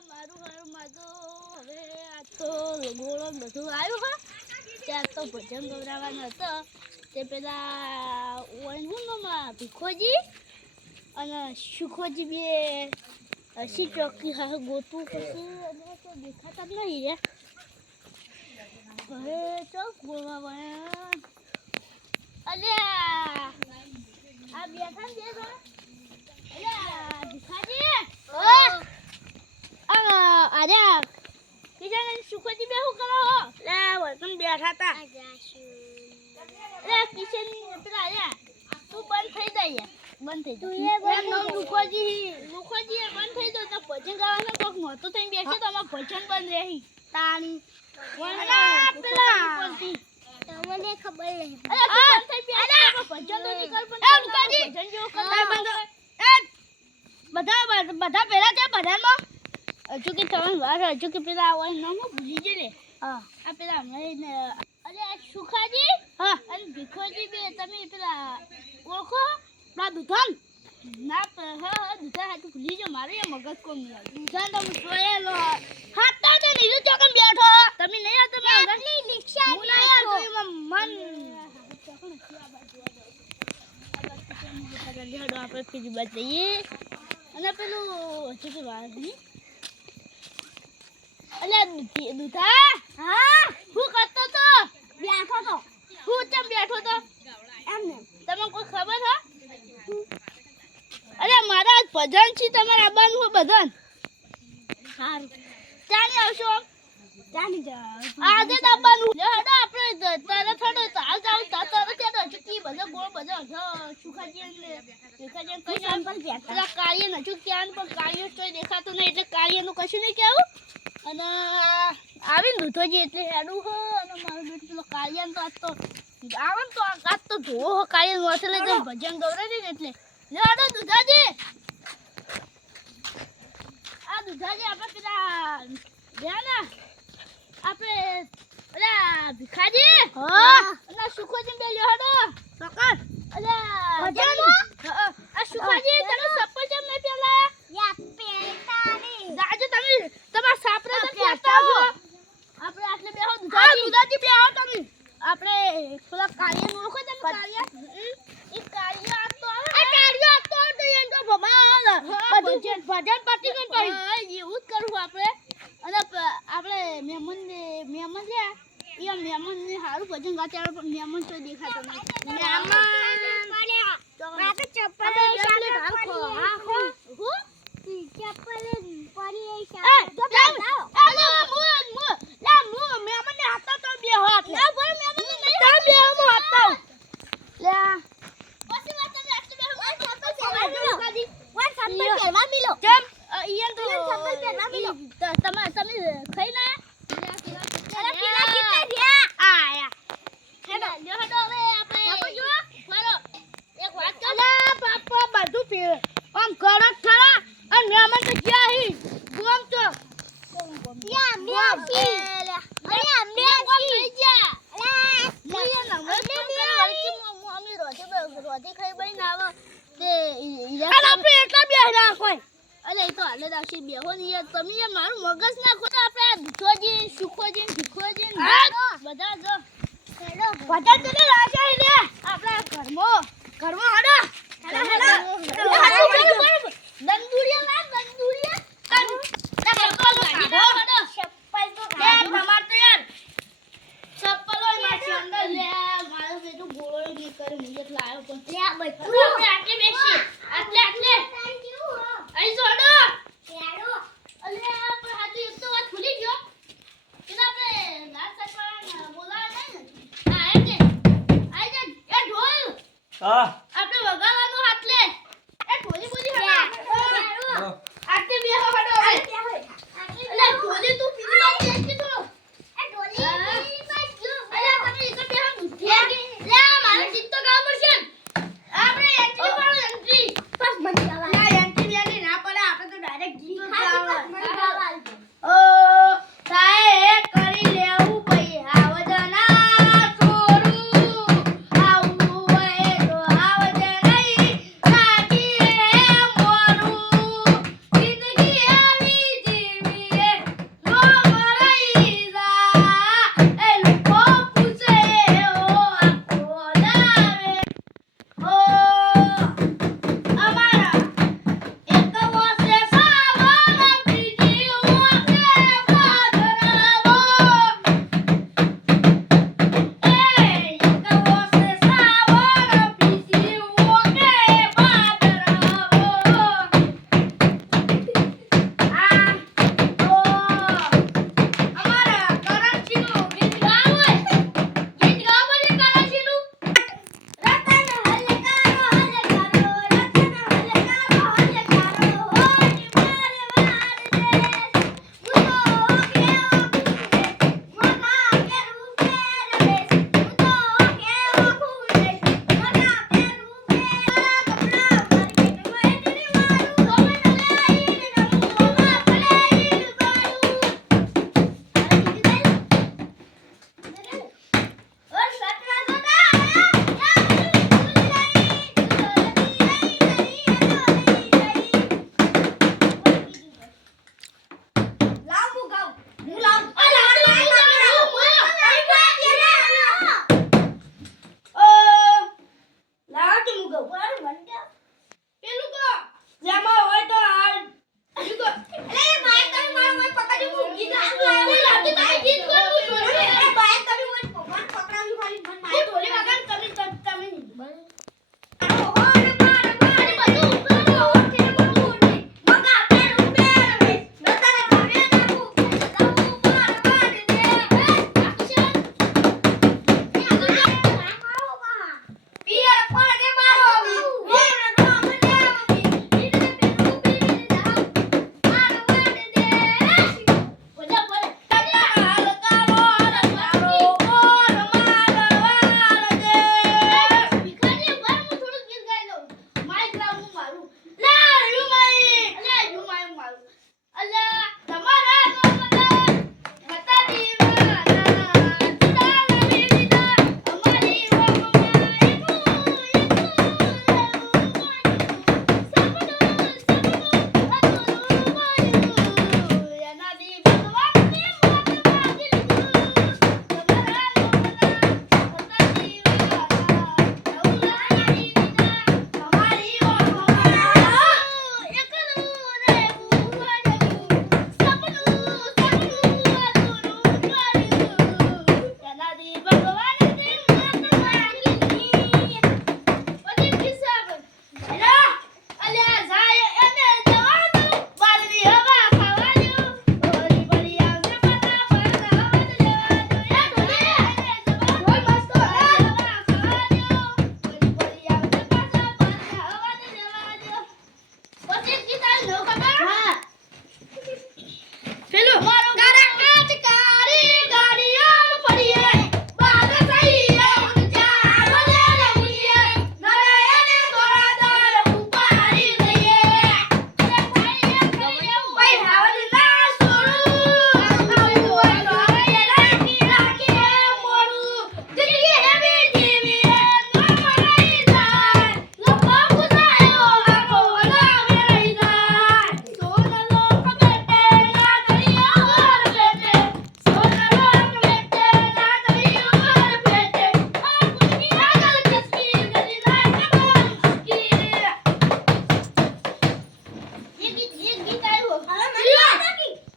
મારું હારું તો હવે આ તો ગોળો બધું આવ્યું હા ત્યાં તો ભજન ગવડાવવાનો હતો તે પેલા ઓનમાં ભીખોજી અને સુખોજી બે હસી ચોકી હા ગોતું પછી અને તો દેખાતા જ નહીં રે હવે ચોક ગોવા અલ્યા આ બેઠા ને અલ્યા ભીખાજી અરે બીજાને સુખોજી બે શું કરો લે વતન બેઠા તા લે કિશન પેલા અરે તું બંધ થઈ જાય બંધ થઈ તું નામ સુખોજી સુખોજી બંધ થઈ જાય તો ભજન ગાવાનો કોક નહોતો થઈને બેસે તો અમાર ભજન બંધ રહી તાણી પેલા તમને ખબર નહીં અરે તું બંધ થઈ બેસે ભજન તો નીકળ પણ ભજન જો કરતા બધા પેલા ત્યાં બધામાં હજુ કે તમને વાર હજુ કે પેલા આવવાનું નામ ભૂલી જઈ રે હા આ પેલા હમણાં અરે આ સુખાજી હા અને ભીખોજી બે તમે પેલા ઓળખો ના દુધાન ના હા દુધાન હાથું ભૂલી જાઓ મારું એ મગજ કોમ નહીં દુધાન તમે જોયેલો હાથતા તે નીચે ચોકન બેઠો તમે નહીં આવતો આટલી રિક્ષા હું ના યાર તો એમાં મન આપણે ફીજી બાદ જઈએ અને પેલું હજુ કે વાર નહીં અલે દુધા હા હું કરતો તો બેઠો તો હું કેમ બેઠો તો એમને તમને કોઈ ખબર હે અરે મારા ભજન છે તમારે આવવાનું છે ભજન સારું ચાલી આવશો ચાલી જાવ આજે જ આવવાનું લે હડો આપણે તરત હડો ચાલ જાવ તરત હડો ચૂકી બધા ગોળ બધા સુખાજી ને દેખાજી કઈ નામ પર પેલા કાર્ય નજુ ક્યાં પણ કાર્ય કોઈ દેખાતું નહીં એટલે કાર્યનું કશું નહીં કેવું અને આવીને દૂધોજી એટલે હેડું હો અને મારું બેટું પેલો કાર્યન તો આજ તો આવે ને તો આજ તો ધોવો હો કાર્યન વાસે લઈ જાય ભજન ગવડાવી ને એટલે લે હેડો દૂધાજી આ દૂધાજી આપણે પેલા ગયા ને આપણે અલા ભીખાજી હા અને સુખોજી બે લ્યો હેડો સકર અલા ભજન આ સુખાજી તને સપોર્ટ કેમ નહીં પેલા યા પેટાની જાજો તમે તમાર સાપરા તો કહેતા હો આપણે આટલે બેહો દુધાજી બેહો તમે આપણે પેલા કાર્ય ઓળખો તમે કાર્ય એ કાર્ય આ તો એમ તો ભમા ભજન પાટી કોણ કરી એવું જ કરું આપણે અને આપણે મહેમાન લ્યા એ મહેમાન ને સારું ભજન ગાતા મહેમાન તો દેખાતો નહીં મહેમાન તો ચપ્પલ હા ખો હું ચપ્પલ પડી એ તો બેઠો અલે મુ મહેમાન ને હાથા તો બેહો એટલે ના બોલ મહેમાન ને નહીં તા બેહો મુ હાથા લે પછી વાત તમે આટલે બેહો વાર ચપ્પલ પહેરવા મિલો કેમ ઈયન તો ચપ્પલ પહેરવા મિલો તમે ખાઈ ના અરે પીલા કેટલા રહ્યા આયા હેડો લ્યો હેડો હવે આપણે જો મારો એક વાત કર બાપા બધું પીવે આમ કરત ખરા અને મહેમાન તો ગયા હી ગોમ તો યા મેસી અરે મેસી જા મુયે ના મમ્મી રોટી ખાઈ બઈ ના આવે તે અરે આપણે એટલા બેહરા કોઈ અલે તો હાલે દાશી બેહો ને યાર તમે યાર મારું મગજ નાખો તો આપણે દુધોજી સુખોજી ભીખોજી બધા જો હેડો બધા તો રાજા લે આપણા ઘરમાં હડો દંદુરિયા ચપ્પલ તો તમાર તો યાર ચપ્પલ હોય મારી અંદર લે મારો બેટું ગોળો ની કરે મુજે લાયો પણ લે બધું આપણે આટલે બેસી આટલે આઈ જો હડો હેડો અલે આપણે હાજી એક તો વાત ભૂલી ગયો કે આપણે દાંત કાઢવાના બોલાવા જાય ને આઈ જા એ ઢોલ હા આપણે વગાડવાનું હાટલે એ ઢોલી બોલી હડા અલ્યા